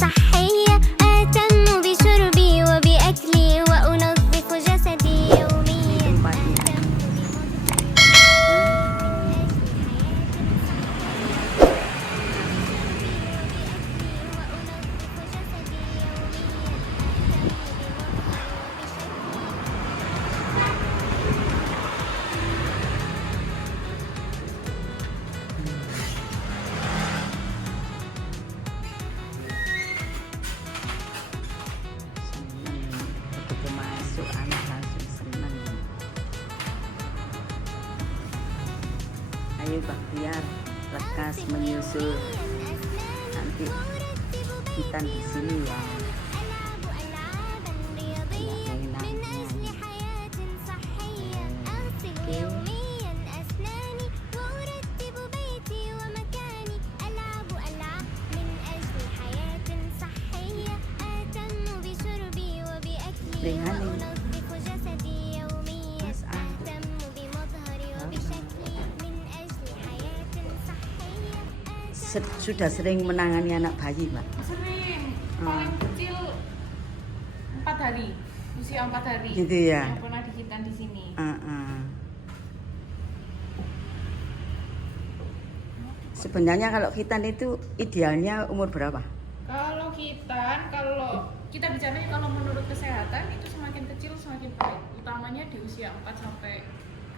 صحية أهتم بشربي وبأكلي وأنظف جسدي يوميا Begitu masuk anak langsung senang. Ayo Baktiar, lekas menyusul. Nanti kita di sini ya. Sudah sering menangani anak bayi, Mbak? Sering, paling kecil 4 hari, usia 4 hari. Gitu ya? Yang pernah dihitan di sini. Sebenarnya kalau khitan itu idealnya umur berapa? Kalau kita bicaranya kalau menurut kesehatan itu semakin kecil semakin baik, utamanya di usia 4 sampai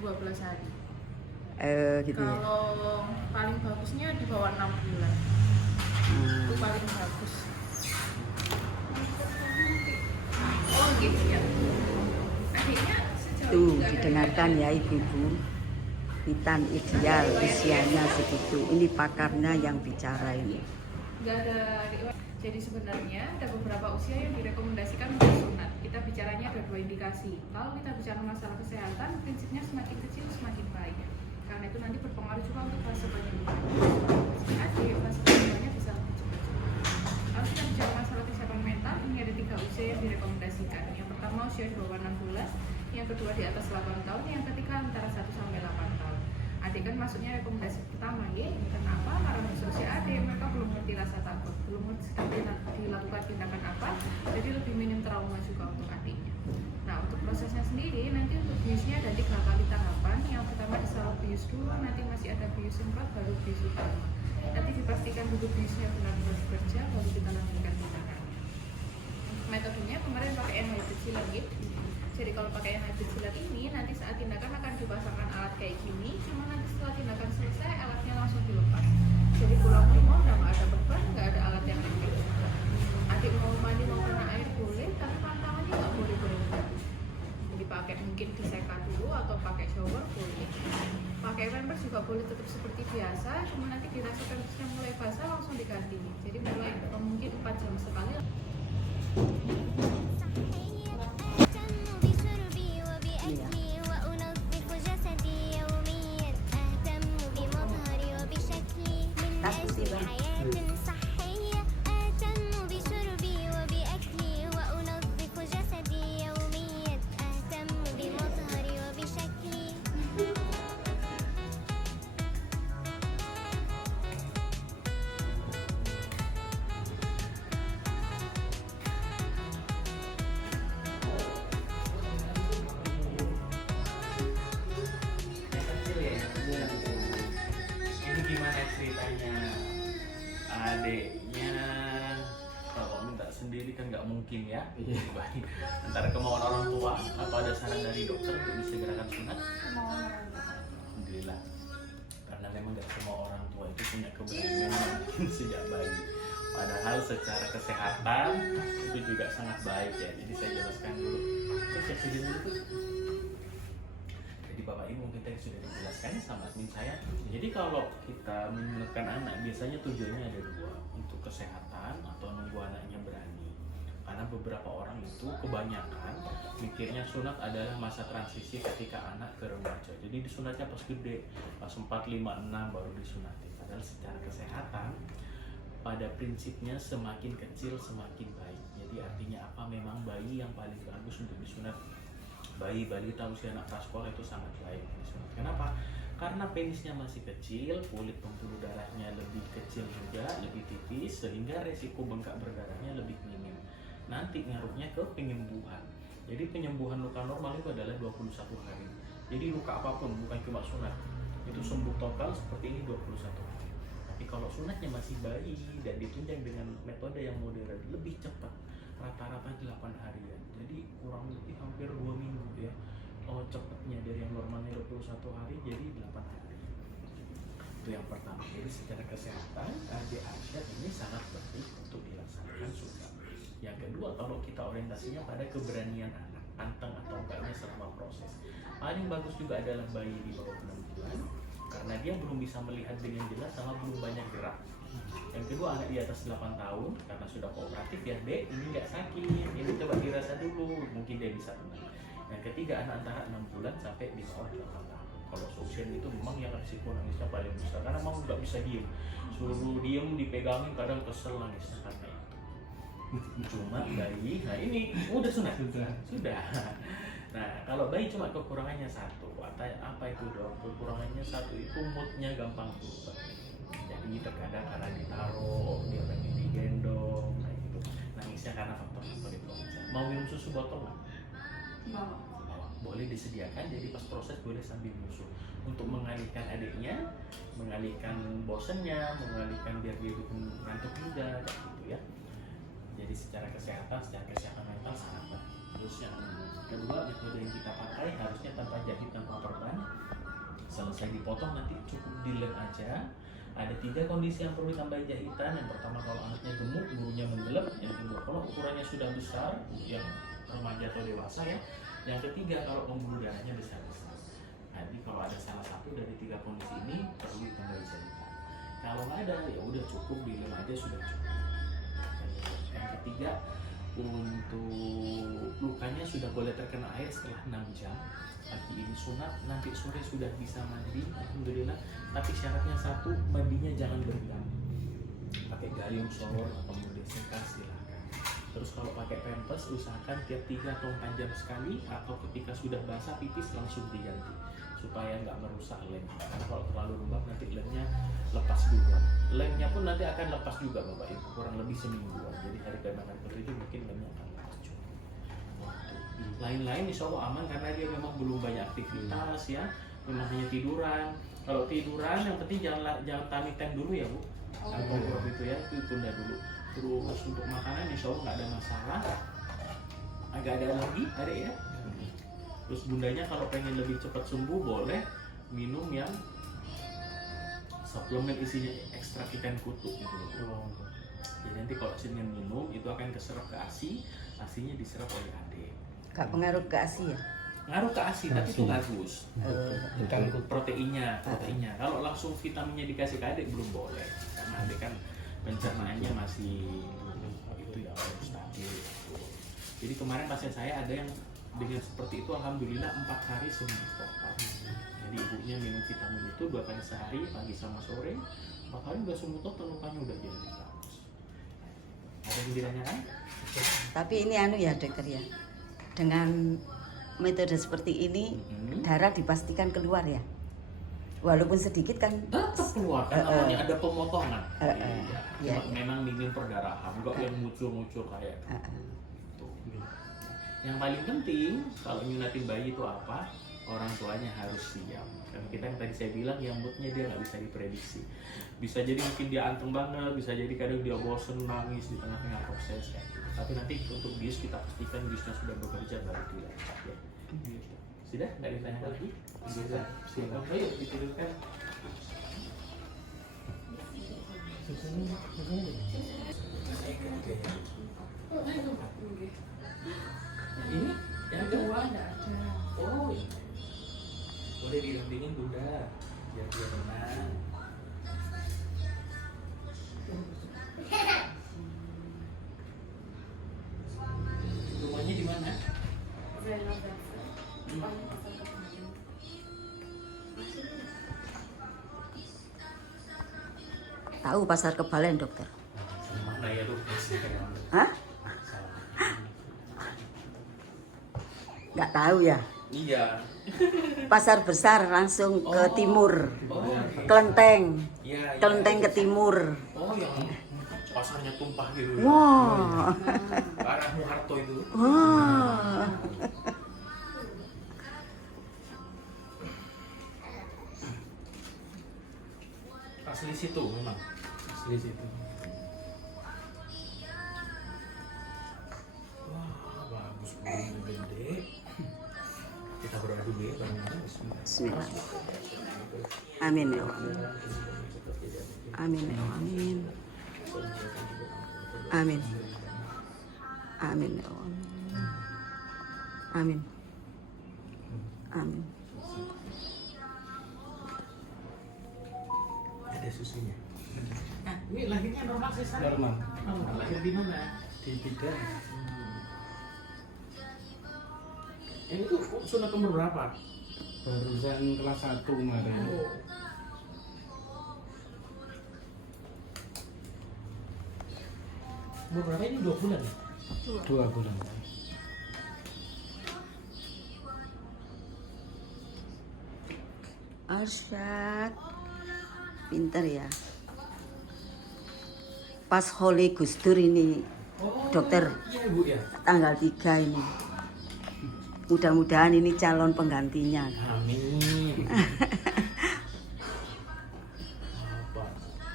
12 hari. Gitu ya? Kalau paling bagusnya di bawah 6 bulan. Itu paling bagus. Oh gitu ya. Akhirnya Tuh, didengarkan ya ibu-ibu. Khitan ideal usianya segitu. Ini pakarnya yang bicara ini. Nggak ada. Jadi sebenarnya ada beberapa usia yang direkomendasikan untuk sunat. Kita bicaranya ada 2 indikasi. Kalau kita bicara masalah kesehatan, prinsipnya semakin kecil semakin baik. Karena itu nanti berpengaruh juga untuk fase penyembuhan. Jadi fase penyembuhannya bisa lebih cepat. Kalau kita bicara masalah kesehatan mental, ini ada 3 usia yang direkomendasikan. Yang pertama usia di bawah 6 bulan, yang kedua di atas 8 tahun, yang ketiga antara 1 sampai 8 tahun. Adik kan maksudnya rekomendasi pertama ya. Kenapa? Karena usia adik mereka belum ngerti rasa takut, belum ngerti sedang dilakukan tindakan apa, jadi lebih minim trauma juga untuk adiknya. Nah, untuk prosesnya sendiri nanti untuk biusnya ada 3 kali tahapan. Yang pertama di salon bius dulu, nanti masih ada bius semprot, baru bius utama. Nanti dipastikan dulu biusnya benar-benar bekerja, baru kita lanjutkan tindakan. Untuk metodenya kemarin pakai NHT silat gitu. Jadi kalau pakai NHT silat ini nanti saat tindakan akan dipasangkan alat kayak gini, cuma nanti setelah tindakan selesai alatnya langsung dilepas. Jadi pulang ke rumah udah nggak ada beban, nggak ada alat yang aktif juga. Adik mau mandi mau kena air boleh, tapi pantauannya nggak boleh berlebihan. Jadi pakai mungkin diseka dulu atau pakai shower boleh. Pakai pampers juga boleh tetap seperti biasa, cuma nanti dirasa pampersnya mulai basah langsung diganti. Jadi mulai mungkin 4 jam sekali. Adiknya kalau minta sendiri kan nggak mungkin ya. Antara kemauan orang tua atau ada saran dari dokter untuk disegerakan sunat. Alhamdulillah, karena memang nggak semua orang tua itu punya keberanian sejak bayi. Padahal secara kesehatan itu juga sangat baik ya. Jadi saya jelaskan dulu. Cek sini dulu. Jadi Bapak Ibu mungkin tadi sudah dijelaskan sama admin saya. Jadi kalau kita menyunatkan anak biasanya tujuannya ada 2, untuk kesehatan atau nunggu anaknya berani. Karena beberapa orang itu kebanyakan mikirnya sunat adalah masa transisi ketika anak ke remaja. Jadi disunatnya pas gede, pas 4, 5, 6 baru disunati. Padahal secara kesehatan pada prinsipnya semakin kecil semakin baik. Jadi artinya apa? Memang bayi yang paling bagus untuk disunat. Bayi balita usia anak prasekolah itu sangat baik disunat. Kenapa? Karena penisnya masih kecil, kulit pembuluh darahnya lebih kecil juga, lebih tipis, sehingga resiko bengkak berdarahnya lebih minim. Nanti ngaruhnya ke penyembuhan. Jadi penyembuhan luka normal itu adalah 21 hari. Jadi luka apapun, bukan cuma sunat, itu sembuh total seperti ini 21 hari. Tapi kalau sunatnya masih bayi dan ditunjang dengan metode yang modern, lebih cepat, rata-rata 8 harian. Jadi kurang lebih hampir 2 minggu ya. Cepatnya dari yang normalnya 21 hari jadi 8 hari. Itu yang pertama. Jadi secara kesehatan ADHD ini sangat penting untuk dilaksanakan sunat. Yang kedua, kalau kita orientasinya pada keberanian anak, anteng atau enggaknya selama proses. Paling bagus juga adalah bayi di bawah 6 bulan, karena dia belum bisa melihat dengan jelas sama belum banyak gerak. Yang kedua, anak di atas 8 tahun, karena sudah kooperatif ya, Dek, ini nggak sakit, ini coba dirasa dulu, mungkin dia bisa tenang. Yang ketiga, anak antara 6 bulan sampai di bawah 8 tahun. Kalau sosial itu memang yang risiko nangisnya paling besar, karena mau nggak bisa diem, suruh diem dipegangin kadang kesel nangisnya karena itu. Cuma bayi, nah ini udah sunat sudah. Nah kalau bayi cuma kekurangannya satu, apa itu dong? Kekurangannya satu itu moodnya gampang berubah. Jadi terkadang karena ditaruh, dia pengen digendong, nah itu nangisnya karena faktor-faktor itu aja. Mau minum susu botol nggak? Mau. Boleh disediakan, jadi pas proses boleh sambil nyusu untuk mengalihkan adiknya, mengalihkan bosennya, mengalihkan biar dia ngantuk juga, kayak gitu ya. Jadi secara kesehatan mental sangat baik. Terus yang kedua, metode yang kita pakai harusnya tanpa jahit, tanpa perban. Selesai dipotong nanti cukup dilem aja. Ada 3 kondisi yang perlu ditambah jahitan. Yang pertama, kalau anaknya gemuk, gurunya menggelap. Yang kedua, kalau ukurannya sudah besar, yang remaja atau dewasa ya. Yang ketiga, kalau pembuluh darahnya besar-besar. Jadi kalau ada salah satu dari 3 kondisi ini perlu ditambah jahitan. Kalau nggak ada, ya udah cukup dilem aja sudah cukup. Yang ketiga, untuk lukanya sudah boleh terkena air setelah 6 jam. Pagi ini sunat, nanti sore sudah bisa mandi, alhamdulillah. Tapi syaratnya satu, mandinya jangan berendam. Pakai gayung, shower, atau mau desinfektan silakan. Terus kalau pakai pampers, usahakan tiap 3 atau 4 jam sekali, atau ketika sudah basah pipis langsung diganti supaya nggak merusak lem. Karena kalau terlalu lembab nanti lemnya lepas duluan. Lemnya pun nanti akan lepas juga Bapak Ibu, kurang lebih semingguan. Jadi hari ke-6 hari ke-7 mungkin lemnya akan lepas juga. Lain-lain insya Allah aman karena dia memang belum banyak aktivitas ya, memang hanya tiduran. Kalau tiduran yang penting jangan tummy time dulu ya Bu. Atau itu ya, itu tunda dulu. Terus untuk makanan insya Allah nggak ada masalah. Agak ada lagi adek ya. Terus bundanya kalau pengen lebih cepat sembuh boleh minum yang suplemen isinya ekstrak ikan kutu gitu loh. Jadi nanti kalau dengan minum itu akan keserap ke ASI, ASInya diserap oleh adik. Gak pengaruh ke ASI ya? Ngaruh ke ASI, tapi itu bagus. Proteinnya. Kalau langsung vitaminnya dikasih ke adik belum boleh, karena adik kan pencernaannya masih itu ya harus stabil. Jadi kemarin pasien saya ada yang dengan seperti itu, alhamdulillah 4 hari sembuh total. Jadi ibunya minum vitamin itu 2 kali sehari, pagi sama sore. 4 hari udah sembuh total, lukanya udah jadi bagus. Ada yang ditanyakan? Tapi ini ya dokter ya, dengan metode seperti ini darah dipastikan keluar ya, walaupun sedikit kan tetap keluar kan, namanya ada pemotongan. Iya. Memang minim perdarahan, enggak yang muncul-muncul kayak itu. Yang paling penting kalau nyunatin bayi itu apa? Orang tuanya harus siap. Karena kita yang tadi saya bilang, yang moodnya dia nggak bisa diprediksi. Bisa jadi mungkin dia anteng banget, bisa jadi kadang dia bosen, nangis di tengah-tengah proses kayak gitu. Tapi nanti untuk bius kita pastikan biusnya sudah bekerja baru dilacak ya. Gitu. Sudah? Nggak ditanya lagi? Sudah. Silakan. Ayo ditidurkan. Ini yang kedua enggak ada. Oh iya. Boleh didampingin Bunda biar dia tenang. Rumahnya di mana? tahu Pasar Kebalen dokter. Mana ya tuh? Hah? Nggak tahu ya. Iya. Pasar besar langsung ke timur. Oh, Kelenteng. iya. Kelenteng ke timur. Oh, yang pasarnya tumpah gitu. Wah. Ke arah Muharto itu. Wah. Asli situ memang. Asli situ. Wah, bagus banget gede. Kita berdoa dulu ya bareng-bareng. Bismillah. Amin ya Allah. Amin ya Allah. Amin. Amin. Amin ya Allah. Amin. Amin. Ada susunya. Nah, ini lahirnya normal sesar. Normal. Lahir di mana? Di bidan. Ini tuh sunat umur berapa? Barusan kelas 1 kemarin. Umur berapa ini? 2 bulan ya? 2 bulan. Arsyad. Pinter ya. Pas Holy Gus Dur ini dokter Iya Bu ya. tanggal 3 ini. Mudah-mudahan ini calon penggantinya. Amin. Apa?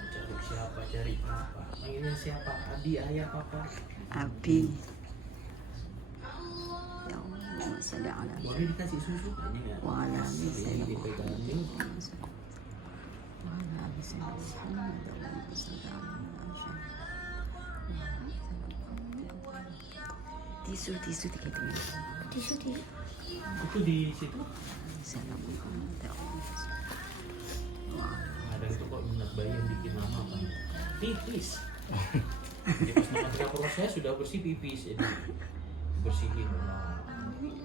Cari siapa? Cari apa? Manggilnya siapa? Adi, ayah, papa. Abi. Ya Allah, salli ala Boleh dikasih susu aja nggak? wa ala ali sayyidina Dipegangin. wa ala ali sayyidina Muhammad wa ala ali sayyidina Muhammad. Tisu 3 Tisu. Itu di situ Salam Muhammad ya Allah. ada itu kok minat bayi yang bikin nama apa? Pipis. Jadi pas nama tiga proses sudah bersih pipis, jadi bersihin. Muhammad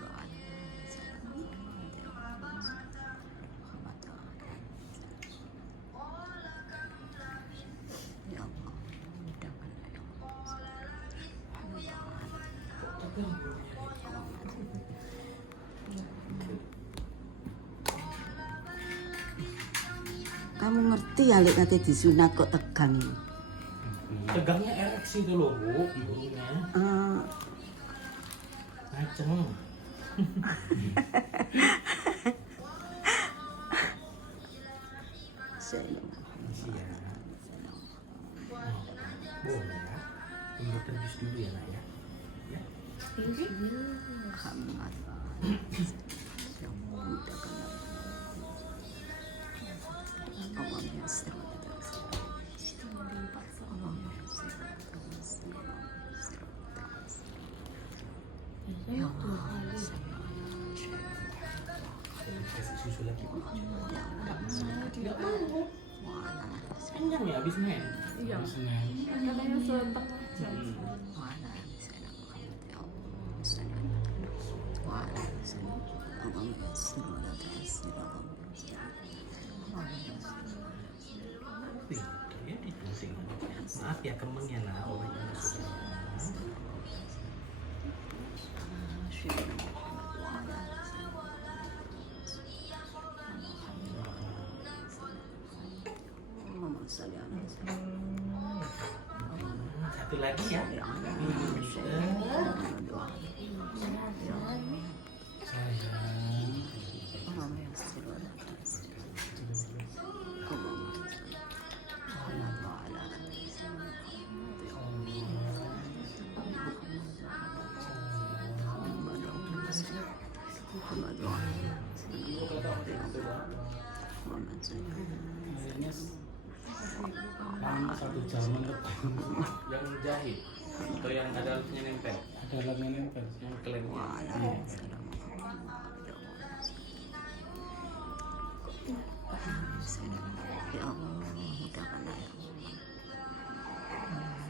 wa ala ali sayyidina Muhammad ya Allah. Muhammad wa ala ya Allah. Mudahkanlah ya Allah. Kamu ngerti ya lek kate disunat kok tegang. Tegangnya ereksi itu loh Bu, ibunya. Ngaceng. Saya Iya. Boleh ya. Tunggu tembus dulu ya nak ya. Ya. Muhammad. Ya Allah, mudahkanlah. Allah yasir wa tayassir. Allah yasir wa tayassir. Ya Allah, Kasih susu lagi Bu. ya Allah, Tidak mau. wa ala Kenyang ya abis main. Iya. Senin. Katanya selentak aja. wa ala sayyidina Muhammad ya Allah, salli wa ala sayyidina Allah yasir wa tayassir. Allah yasir. Wih, dia ditusing. Maaf ya kemengnya nak obatnya sudah. Satu lagi ya. Kayaknya lama 1 jaman tegang. Yang jahit atau yang ada alatnya nempel. Ada alatnya nempel. Yang kelemnya. Ya Allah, mudahkanlah ya Allah.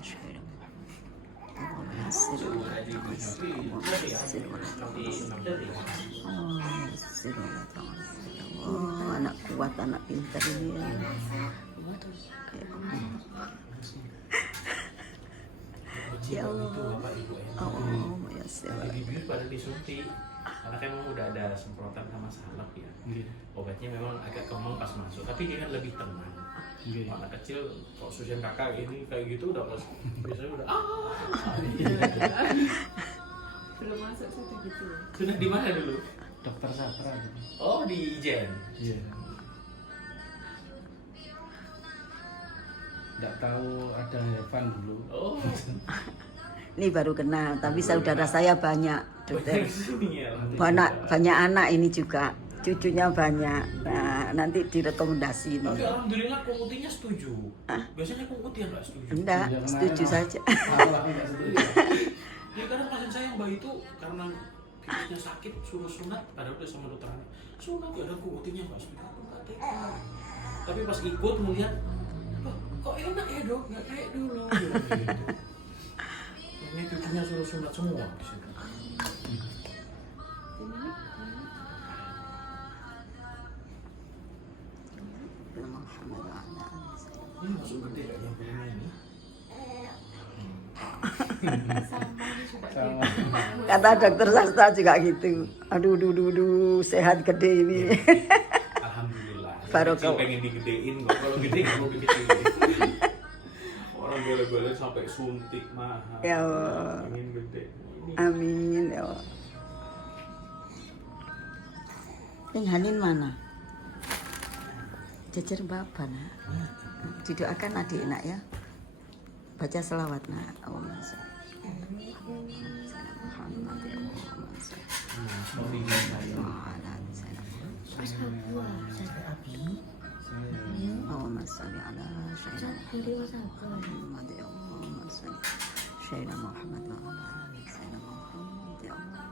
Syukur. Allah yasir wa tayassir. Allah yasir wa tayassir. Allah yasir wa tayassir. Oh, anak kuat, anak pintar ini ya. Kayak Ya Allah. Bapak ibu ya. Allah ya Jadi bibir pada disuntik. Karena kan memang udah ada semprotan sama salep ya. Nggih. Obatnya memang agak kemeng pas masuk, tapi dia kan lebih tenang. Nggih. Anak kecil kok Susian kakak ini kayak gitu udah pas biasanya udah Belum masuk sudah gitu. Sudah di mana dulu? Dokter Satra gitu. Oh, di Ijen. Iya. Nggak tahu ada Evan dulu. Oh, Ini baru kenal, tapi saudara saya banyak, dokter. banyak sini ya. Banyak anak ini juga, cucunya banyak. Nah, nanti direkomendasi Tapi ini. alhamdulillah Kungutinya setuju. Biasanya Kungkuti yang nggak setuju. Enggak, setuju saja. Aku nggak setuju. Ya karena pasien saya yang bayi itu karena virusnya sakit suruh sunat, padahal udah sama dokternya sunat ya ada Kungutinya nggak setuju. Aku nggak tega. Tapi pas ikut melihat, "Loh, kok enak ya dok, nggak kayak dulu. Gitu. Ini cucunya suruh sunat semua di situ. Ini masuk gede ya yang punya ini. Sama ini juga Sama. Kata dokter sastra juga gitu. Aduh, sehat gede ini. Alhamdulillah. Baru Kecil kau- pengen digedein kok. Kalau gede nggak mau dikecilin. Orang boleh-boleh sampai suntik mahal. Ya Allah. Pengen gede. Ini Amin ya Allah. Yang Hanin mana? Jajar Bapak nak. Didoakan adik nak ya. Baca selawat nak. Allahumma sholli ala Muhammad ya Allahumma sholli mau dimintain. ala Allahumma sholli ala Sayyidina Muhammad ya Allahumma sholli Sayyidina Muhammad wa ala ali Sayyidina Muhammad ya Allah.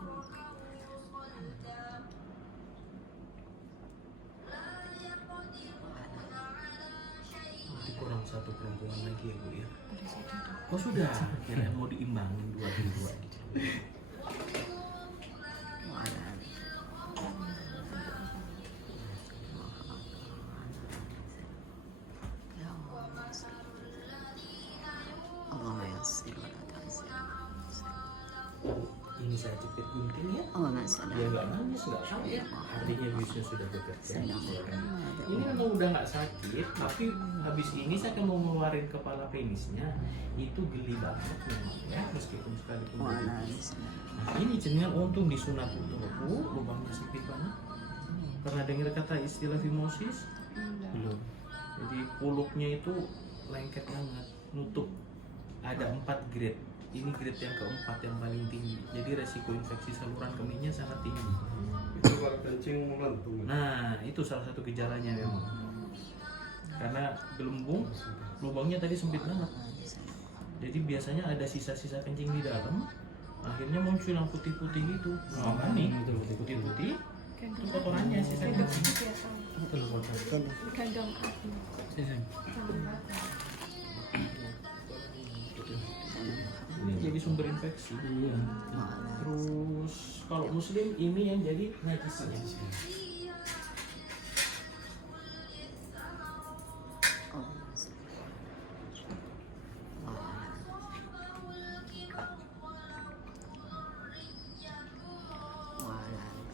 Nanti kurang satu perempuan lagi ya Bu ya. Oh sudah. Kira mau diimbangin dua. Wa ala ali ya Allahumma sholli Allahumma yassir wa la ta'sir. Ini saya jepit gunting ya. Allahumma sholli Ya nggak nangis nggak sakit. Artinya biusnya sudah bekerja. Sayyidina Muhammad ya Ini memang udah nggak sakit, tapi habis ini saya akan mau ngeluarin kepala penisnya. Itu geli banget memang ya, meskipun sekalipun. wa ala ali begitu. Nah, ini jenengan untung disunat untuk Bu, lubangnya sempit banget. Pernah dengar kata istilah fimosis? Belum. Jadi puluknya itu lengket banget, nutup. Ada 4 grade. Ini grade yang keempat yang paling tinggi. Jadi resiko infeksi saluran kemihnya sangat tinggi. Itu kalau kencing melentung. Nah, itu salah satu gejalanya memang. Karena gelembung, lubangnya tadi sempit banget. Jadi biasanya ada sisa-sisa kencing di dalam. Akhirnya muncul yang putih-putih gitu. Nah, nih, putih-putih. Itu kotorannya sisa kencing. Gandong aku. Sama Ini jadi sumber infeksi. Terus kalau muslim ini yang jadi najisnya.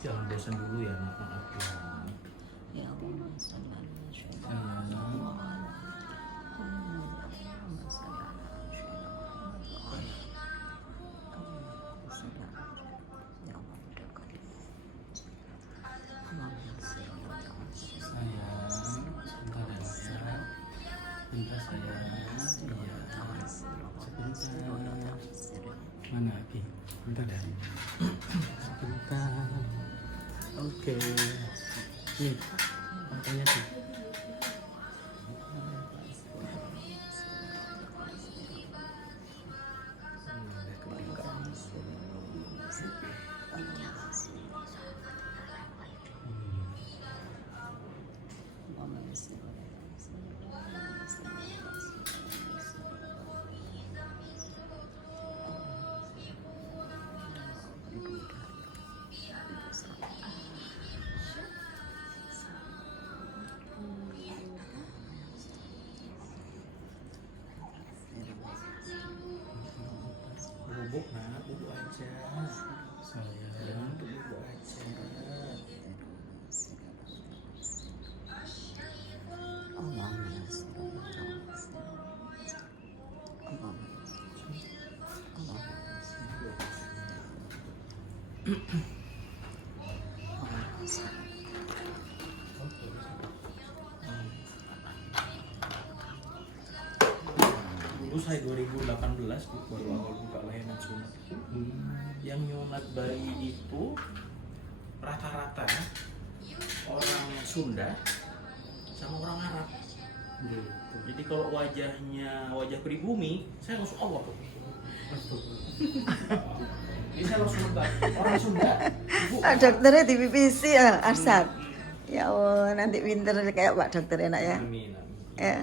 Jangan bosan dulu ya, maaf ya. Ya Allahumma sholli ala Sayyidina Sayang. Allahumma sholli ala Sayyidina Muhammad wa ala Sayyidina ya Allah mudahkan. Allahumma sholli ala Sayyidina Sayang, sebentar ya Mas ya. Sebentar sayang. Iya. Sebentar. Mana Abi? Sebentar ya. Sebentar. Oke. Nih, makanya sih. aja. Jangan untuk ibu aja. Dulu saya 2018 Bu, baru awal buka layanan sunat. Yang nyunat bayi itu rata-rata orang Sunda sama orang Arab. Jadi kalau wajah pribumi, saya langsung Allah. Ini saya langsung nebak orang Sunda. Ibu, Dokternya di BBC ya, Arsad. Ya Allah, nanti pinter kayak Pak Dokter enak ya. amin, amin. Ya.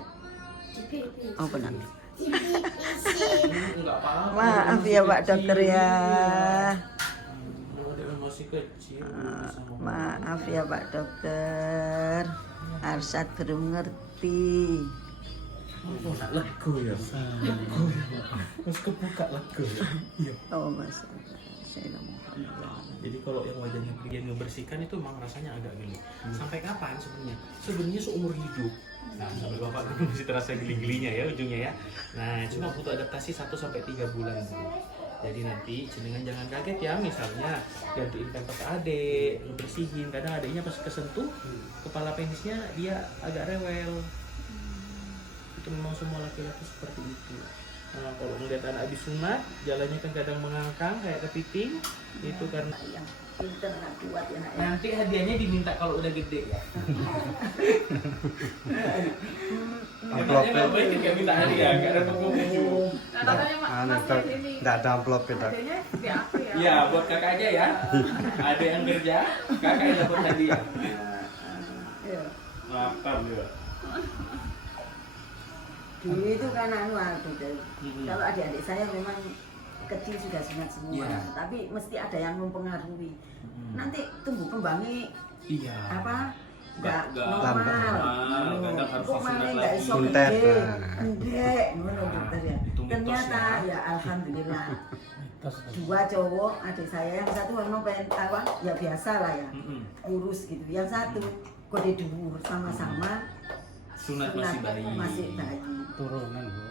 Oh benar. Enggak apa-apa. Maaf ya Pak Dokter ya. Dia masih kecil. Maaf ya Pak Dokter. Arsad belum ngerti. Lego ya. Lego ya. Mas kebuka lego ya. Iya. Oh Mas. Saya mohon. Jadi kalau yang wajahnya dia ngebersihkan itu memang rasanya agak geli. Sampai kapan sebenarnya? Sebenarnya seumur hidup. Nah, sampai bapak kan masih terasa geli-gelinya ya ujungnya ya. Nah, cuma butuh adaptasi 1-3 bulan. Jadi nanti jenengan jangan kaget ya, misalnya gantiin pampers adek, ngebersihin. Kadang adeknya pas kesentuh kepala penisnya dia agak rewel. Itu memang semua laki-laki seperti itu. Nah, kalau melihat anak habis sunat, jalannya kan kadang mengangkang kayak kepiting, itu karena Yang pinter nggak kuat ya nak ya. nanti hadiahnya diminta kalau udah gede ya. Amplopnya nggak baik nggak minta hadiah, nggak ada buku-buku. Nah, katanya Mas ini. Nggak ada amplop ya. Adanya di aku ya. Iya, buat kakak aja ya. Ada yang kerja, kakak yang dapat hadiah. Iya. Maaf ya. Dulu itu kan kalau adik-adik saya memang kecil sudah sunat semua, Iya. tapi mesti ada yang mempengaruhi. Nanti tumbuh kembangnya Iya. apa? Nggak Nggak normal. kadang harus Kok malah disunat nggak lagi. iso Buntet. gede, enggak, ngono dokter ya. Itu mitos Ternyata ya. ya alhamdulillah. Dua cowok adik saya, yang satu memang apa? Ya biasa lah ya, kurus gitu. Yang satu kode dhuwur sama-sama Sunat masih bayi. masih bayi. Turunan Bu.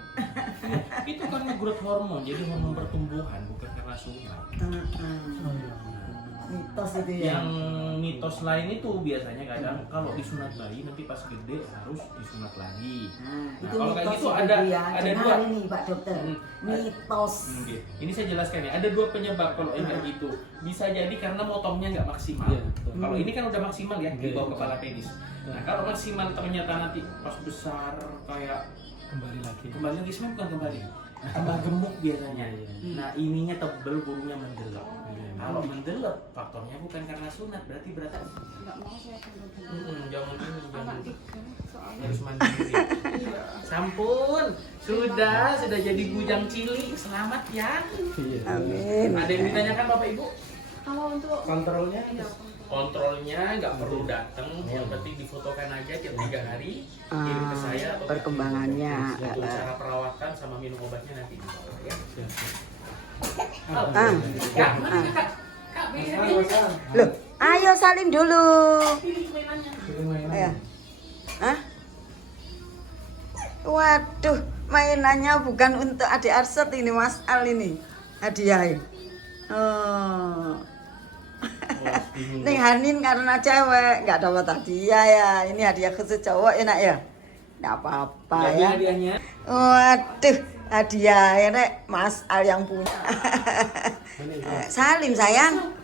Itu karena growth hormon, jadi hormon pertumbuhan bukan karena sunat. Mitos itu ya. Yang mitos lain itu biasanya kadang kalau disunat bayi nanti pas gede harus disunat lagi. Nah, itu kalau kayak mitos gitu itu ada ya. ada Jangan dua. ini Pak Dokter. Mitos. Oke. Ini saya jelaskan ya. Ada dua penyebab kalau yang kayak gitu. Bisa jadi karena motongnya nggak maksimal. Iya, betul. Kalau ini kan udah maksimal ya di bawah Iya. kepala penis. Nah kalau maksimal ternyata nanti pas besar kayak Kembali lagi. sebenarnya bukan kembali. Tambah gemuk biasanya. Iya. Nah ininya tebel, bulunya mendelep. Iya. Kalau mendelep faktornya bukan karena sunat, berarti Nggak mau saya akan jangan ini, anak jangan 3 soalnya. harus mandiri. Sampun, sudah jadi bujang cilik, selamat ya. Iya. Amin. Ada yang ditanyakan Bapak Ibu? Kalau untuk Kontrolnya? iya, Kontrolnya nggak perlu datang, yang penting difotokan aja tiap 3 hari, kirim ke saya atau Perkembangannya. untuk cara perawatan sama minum obatnya nanti di bawah ya. Ah. Kak, mana Kak? Kak, beli hadiah. Loh, ayo salin dulu. Pilih mainannya. Ayo. Hah? Waduh, mainannya bukan untuk adik Arsad ini, Mas Al ini. Hadiah. Oh. Ning Hanin karena cewek nggak dapat hadiah ya. Ini hadiah khusus cowok enak ya. Nggak apa-apa Jadi ya. hadiahnya. Waduh, hadiah ya Nek, Mas Al yang punya. Salim sayang.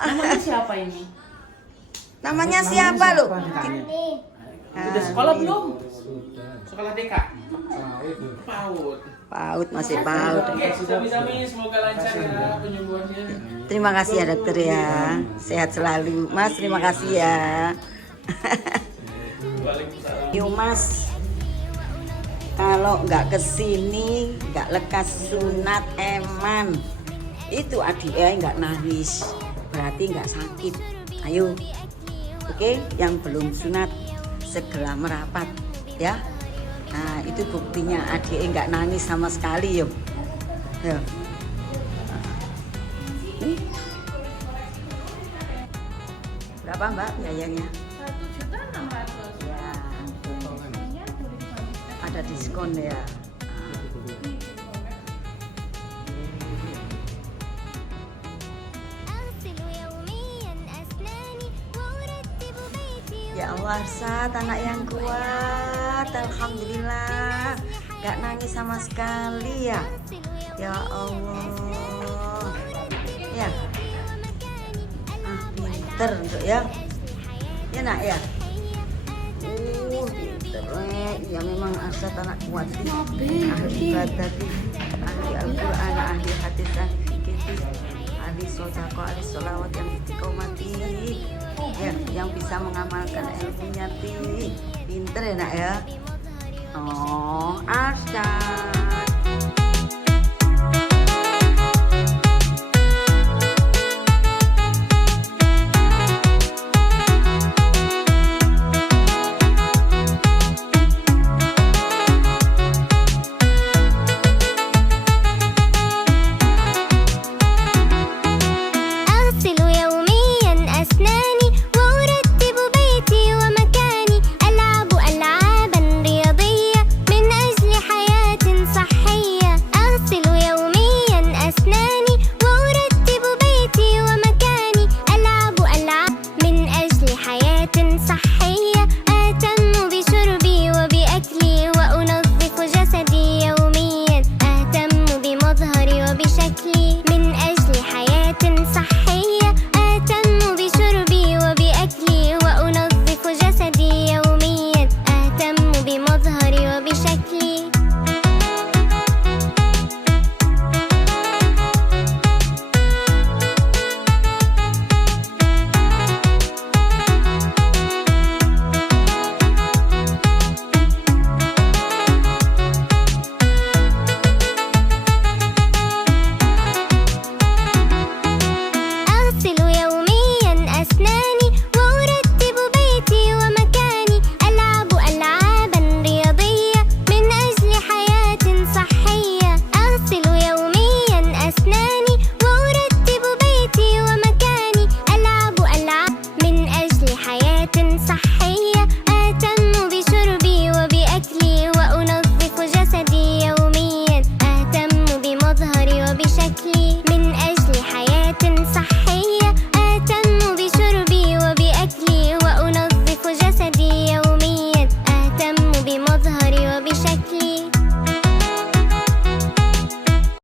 namanya siapa ini? Namanya siapa lo? Udah sekolah belum? Sudah. Sekolah TK? PAUD. PAUD masih PAUD. Oke, sami-sami semoga lancar ya penyembuhannya. Terima kasih ya dokter ya. Sehat selalu. Mas, terima kasih ya. Waalaikumsalam. Yuk Mas, kalau nggak kesini, nggak lekas sunat eman, itu adiknya nggak nangis, berarti nggak sakit. Ayo, oke, yang belum sunat segera merapat, ya. Nah, itu buktinya adiknya nggak nangis sama sekali, yuk. Yuk. Nih. Berapa Mbak biayanya? 1.600.000. Ya, Biasanya boleh dibandingkan. ada diskon ya. أغسل يوميا أسناني وأرتب بيتي Ya Allah, Arsat, anak yang kuat. Alhamdulillah. Gak nangis sama sekali ya. أغسل يوميا Ya Allah. Ya, pinter untuk ya. Ya nak ya. Pinter. Ya memang Arsat anak kuat. Ahli ibadah, ahli Al-Quran, ahli hadis, ahli fikih, ahli sodako, ahli sholawat yang istiqomati. Ya, yang bisa mengamalkan ilmunya. Pinter ya nak ya. Oh,